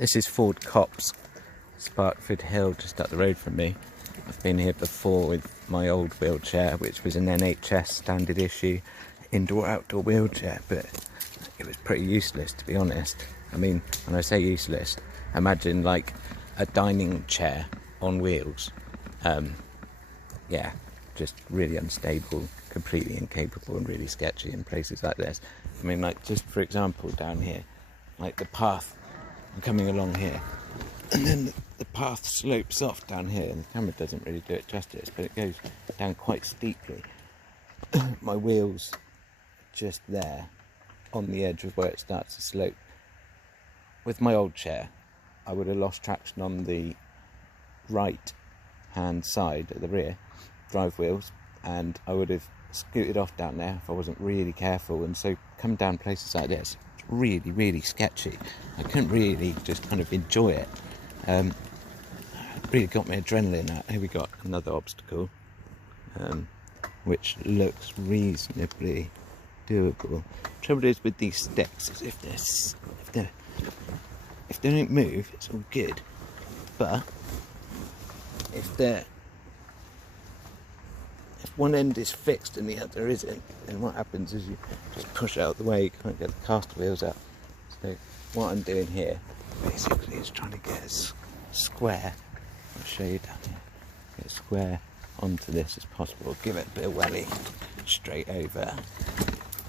This is Ford Copse, Sparkford Hill, just up the road from me. I've been here before with my old wheelchair, which was an NHS standard issue indoor-outdoor wheelchair, but it was pretty useless, to be honest. I mean, when I say useless, imagine like a dining chair on wheels. Yeah, just really unstable, completely incapable and really sketchy in places like this. I mean, like, just for example, down here, like the path, I'm coming along here, and then the path slopes off down here, and the camera doesn't really do it justice, but it goes down quite steeply. My wheels just there on the edge of where it starts to slope. With my old chair, I would have lost traction on the right hand side at the rear drive wheels, and I would have scooted off down there if I wasn't really careful. And so come down places like this, it's really sketchy. I couldn't really just kind of enjoy it. Really got my adrenaline out. Here we got another obstacle, which looks reasonably doable. Trouble is with these sticks is if they don't move, it's all good. But if one end is fixed and the other isn't, then what happens is you just push out the way, you can't get the caster wheels out. So what I'm doing here basically is trying to get as square, I'll show you down here, get as square onto this as possible, give it a bit of welly straight over.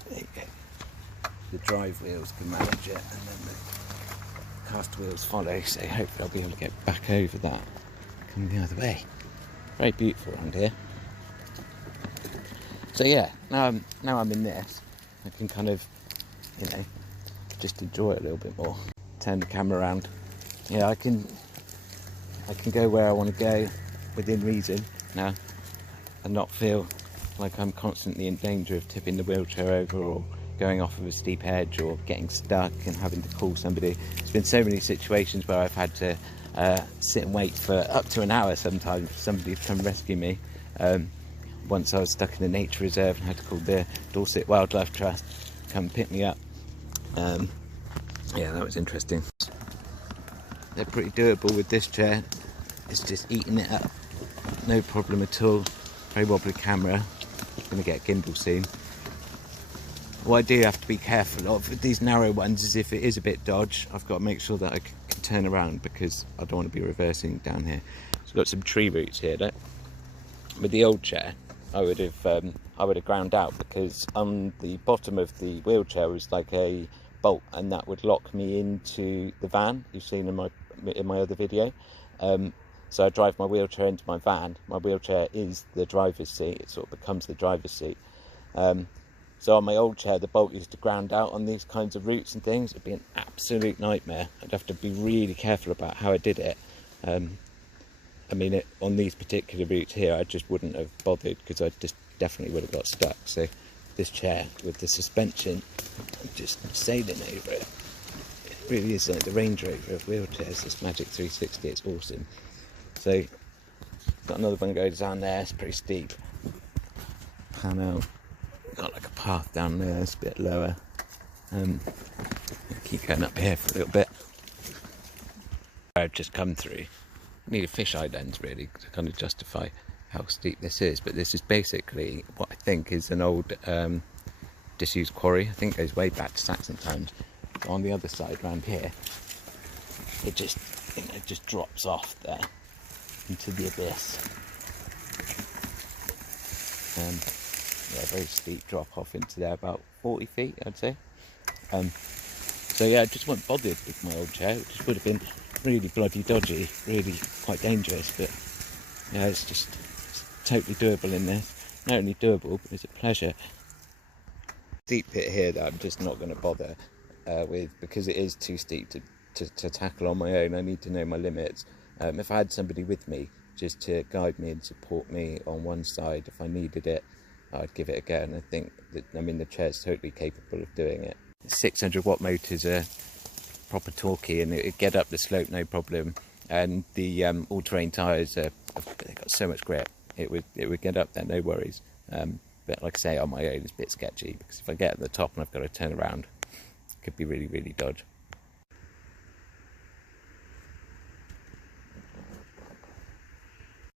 There you go. The drive wheels can manage it, and then the caster wheels follow, so hopefully I'll be able to get back over that, come the other way. Very beautiful around here. So yeah, now I'm in this, I can kind of, just enjoy it a little bit more. Turn the camera around. Yeah, I can go where I want to go within reason now, and not feel like I'm constantly in danger of tipping the wheelchair over or going off of a steep edge or getting stuck and having to call somebody. There's been so many situations where I've had to sit and wait for up to an hour sometimes for somebody to come rescue me. Once I was stuck in a nature reserve and had to call the Dorset Wildlife Trust to come pick me up. Yeah, that was interesting. They're pretty doable with this chair. It's just eating it up, no problem at all. Very wobbly camera. Going to get a gimbal soon. What I do have to be careful of with these narrow ones is if it is a bit dodge, I've got to make sure that I can turn around, because I don't want to be reversing down here. So I've got some tree roots here. With the old chair, I would have ground out, because on the bottom of the wheelchair was like a bolt, and that would lock me into the van you've seen in my other video. So I drive my wheelchair into my van. My wheelchair is the driver's seat. It sort of becomes the driver's seat. So on my old chair, the bolt used to ground out on these kinds of routes and things. It'd be an absolute nightmare. I'd have to be really careful about how I did it. I mean, on these particular routes here, I just wouldn't have bothered, because I just definitely would have got stuck. So this chair with the suspension, I'm just sailing over it. It really is like the Range Rover of wheelchairs, this Magic 360, it's awesome. So, got another one goes down there, it's pretty steep. Pan out, got like a path down there, it's a bit lower. Keep going up here for a little bit. I've just come through. Need a fisheye lens really to kind of justify how steep this is, but this is basically what I think is an old disused quarry. I think it goes way back to Saxon times. On the other side around here, it just drops off there into the abyss. Yeah, very steep drop off into there, about 40 feet I'd say. So yeah, I just wasn't bothered with my old chair. It just would have been really bloody dodgy, really quite dangerous, but yeah, it's totally doable in there. Not only doable, but it's a pleasure. Steep pit here that I'm just not going to bother with, because it is too steep to tackle on my own. I need to know my limits. If I had somebody with me just to guide me and support me on one side if I needed it, I'd give it a go, and I think that, I mean, the chair's totally capable of doing it. 600 watt motors are proper torquey, and it'd get up the slope no problem, and the all-terrain tyres they've got so much grip, it would get up there no worries. But like I say, on my own it's a bit sketchy, because if I get at the top and I've got to turn around, it could be really dodgy.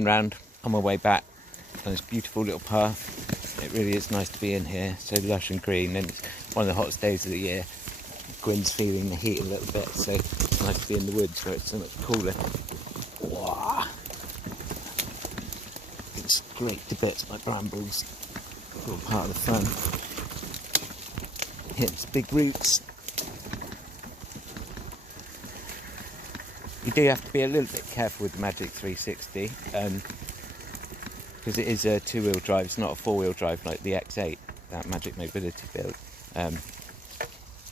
round on my way back on this beautiful little path. It really is nice to be in here, so lush and green, and it's one of the hottest days of the year. Gwyn's feeling the heat a little bit, so it's nice to be in the woods where it's so much cooler. Wow. It's great to bits, my brambles. All part of the fun. Hits big roots. You do have to be a little bit careful with the Magic 360 because it is a two-wheel drive. It's not a four-wheel drive like the X8, that Magic Mobility build.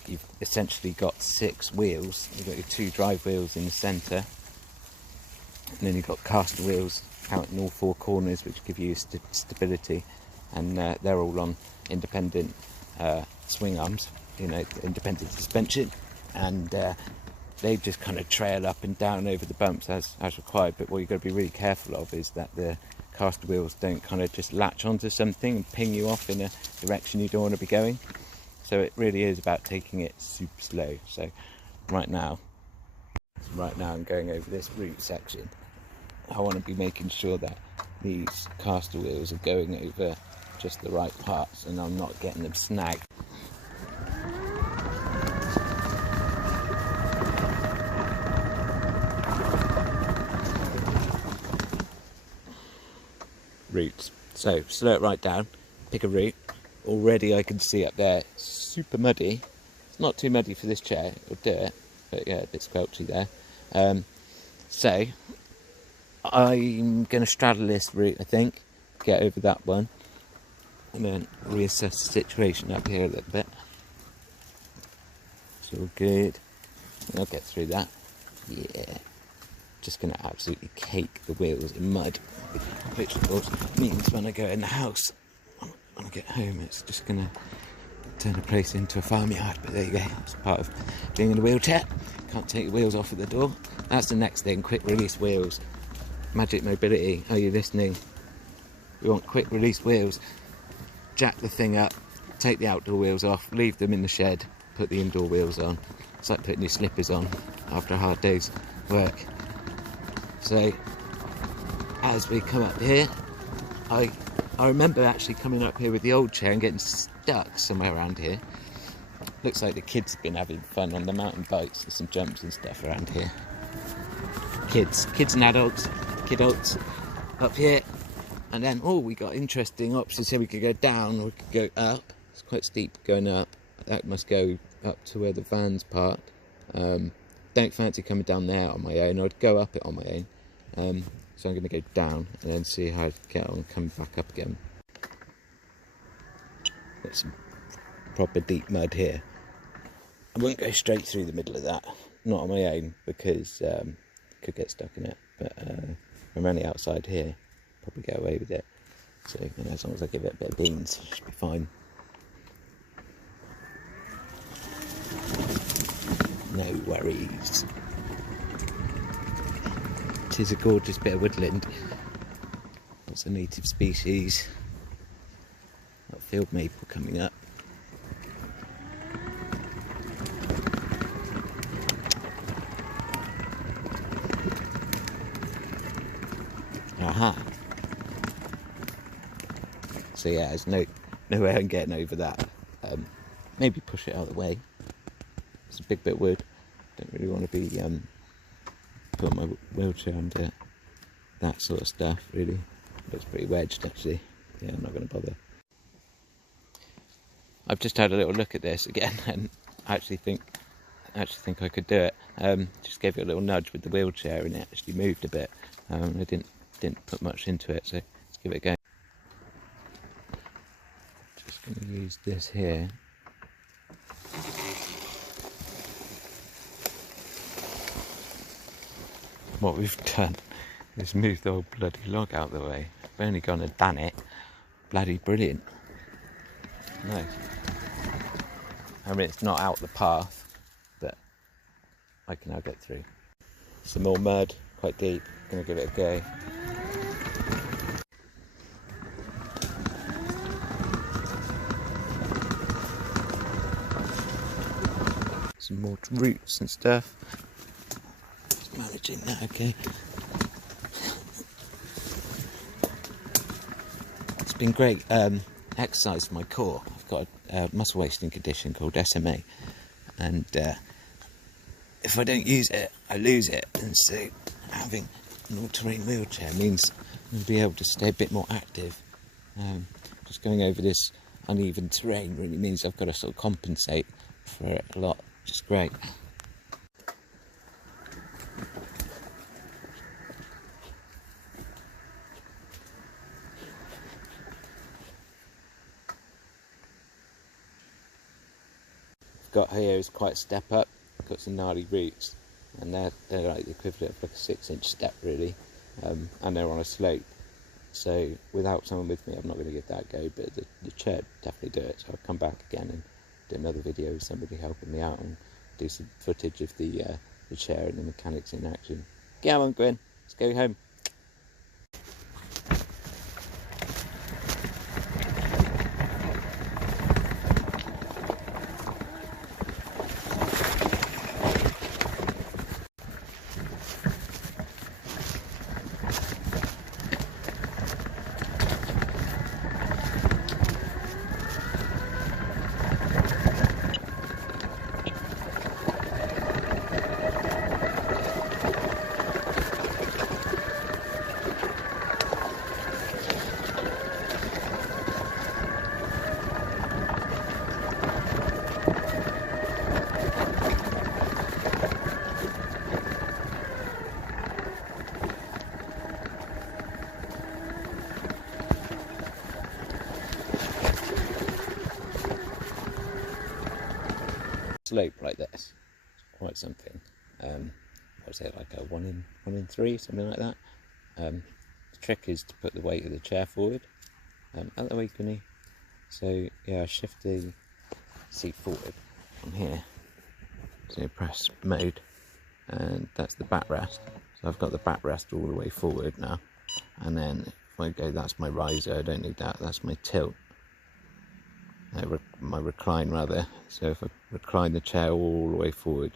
You've essentially got 6 wheels. You've got your 2 drive wheels in the centre, and then you've got caster wheels out in all 4 corners, which give you stability, and they're all on independent swing arms, you know, independent suspension, and they just kind of trail up and down over the bumps as required. But what you've got to be really careful of is that the caster wheels don't kind of just latch onto something and ping you off in a direction you don't want to be going. So it really is about taking it super slow. So right now I'm going over this route section. I want to be making sure that these caster wheels are going over just the right parts and I'm not getting them snagged. Routes. So slow it right down, pick a route. Already I can see up there, super muddy. It's not too muddy for this chair, it'll do it, but yeah, a bit squelchy there. So I'm going to straddle this route, I think, get over that one, and then reassess the situation up here a little bit. It's all good. I'll get through that. Yeah. Just going to absolutely cake the wheels in mud, which of course means when I go in the house, when I get home, it's just going to turn the place into a farmyard. But there you go, it's part of being in a wheelchair. Can't take the wheels off at the door. That's the next thing, quick release wheels. Magic Mobility, are you listening? We want quick release wheels. Jack the thing up, take the outdoor wheels off, leave them in the shed, put the indoor wheels on. It's like putting your slippers on after a hard day's work. So as we come up here, I remember actually coming up here with the old chair and getting stuck somewhere around here. Looks like the kids have been having fun on the mountain bikes and some jumps and stuff around here. Kids and adults, kidults up here. And then, oh, we got interesting options here. We could go down or we could go up. It's quite steep going up. That must go up to where the van's parked. Don't fancy coming down there on my own. I'd go up it on my own. So I'm going to go down and then see how I get on coming back up again. Got some proper deep mud here. I wouldn't go straight through the middle of that, not on my own, because I could get stuck in it. But I'm only outside here, probably get away with it. So you know, as long as I give it a bit of beans, it should be fine. No worries. It is a gorgeous bit of woodland. Lots of native species. Got field maple coming up. Aha. So yeah, there's no way I'm getting over that. Maybe push it out of the way. It's a big bit of wood. Don't really want to be putting my wheelchair under that sort of stuff, really. Looks pretty wedged, actually. Yeah, I'm not going to bother. I've just had a little look at this again, and I actually think I could do it. Just gave it a little nudge with the wheelchair, and it actually moved a bit. I didn't put much into it, so let's give it a go. Just going to use this here. What we've done is move the old bloody log out of the way. I've only gone and done it. Bloody brilliant. Nice. I mean, it's not out the path, but I can now get through. Some more mud, quite deep. Gonna give it a go. Some more roots and stuff. Managing that, okay. been great exercise for my core. I've got a muscle wasting condition called SMA, and if I don't use it, I lose it. And so having an all-terrain wheelchair means I'll be able to stay a bit more active. Just going over this uneven terrain really means I've got to sort of compensate for it a lot, which is great. Got here is quite a step up. Got some gnarly roots, and they're like the equivalent of like a 6-inch step really, and they're on a slope. So without someone with me, I'm not going to give that a go, but the chair definitely do it. So I'll come back again and do another video with somebody helping me out and do some footage of the chair and the mechanics in action. Get on, Gwen. Let's go home. Slope like this, it's quite something. What's it, like a 1 in 3, something like that. The trick is to put the weight of the chair forward. Out the way, Gunny. So yeah, I shift the seat forward from here. So press mode, and that's the backrest. So I've got the backrest all the way forward now. And then if I go, that's my riser. I don't need that. That's my tilt. My recline rather. So if I recline the chair all the way forward,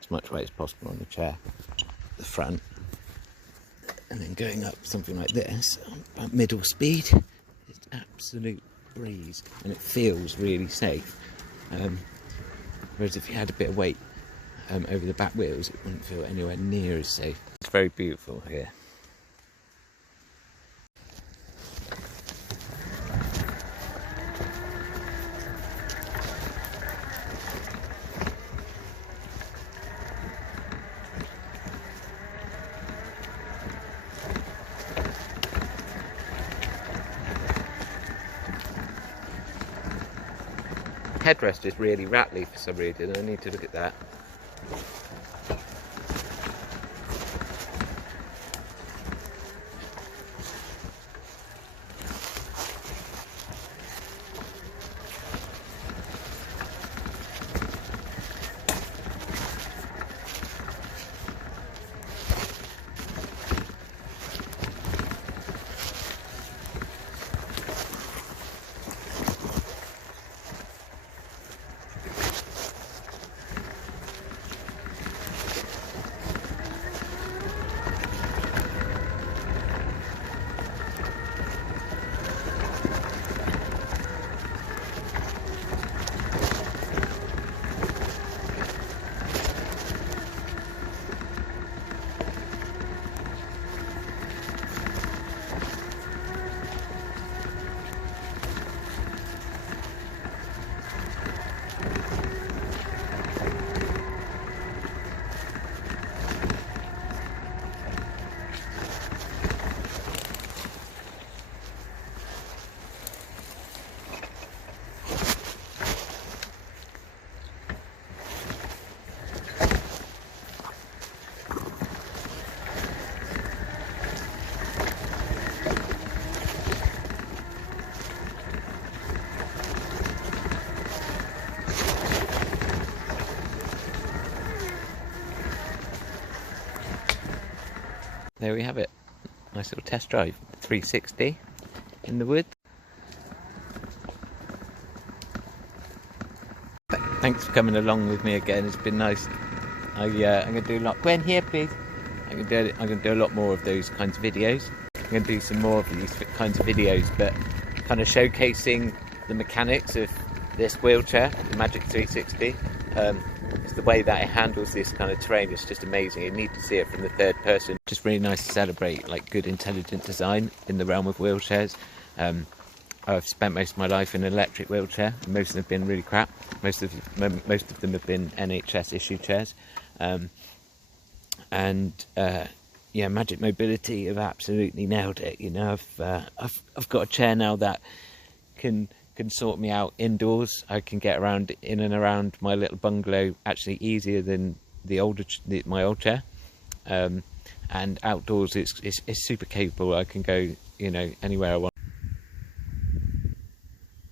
as much weight as possible on the chair, the front, and then going up something like this, about middle speed, it's absolute breeze, and it feels really safe. Whereas if you had a bit of weight over the back wheels, it wouldn't feel anywhere near as safe. It's very beautiful here. Headrest is really rattly for some reason. I need to look at that. There we have it. Nice little test drive. 360 in the woods. Thanks for coming along with me again. It's been nice. I'm going to do a lot. Gwen, here please. I'm going to do a lot more of those kinds of videos. I'm going to do some more of these kinds of videos, but kind of showcasing the mechanics of this wheelchair, the Magic 360. It's the way that it handles this kind of terrain is just amazing. You need to see it from the third person. Just really nice to celebrate like good intelligent design in the realm of wheelchairs. I've spent most of my life in an electric wheelchair. Most of them have been really crap. Most of them have been NHS issue chairs. Yeah, Magic Mobility have absolutely nailed it. You know, I've got a chair now that can sort me out indoors. I can get around in and around my little bungalow actually easier than my old chair. And outdoors, it's super capable. I can go, you know, anywhere I want.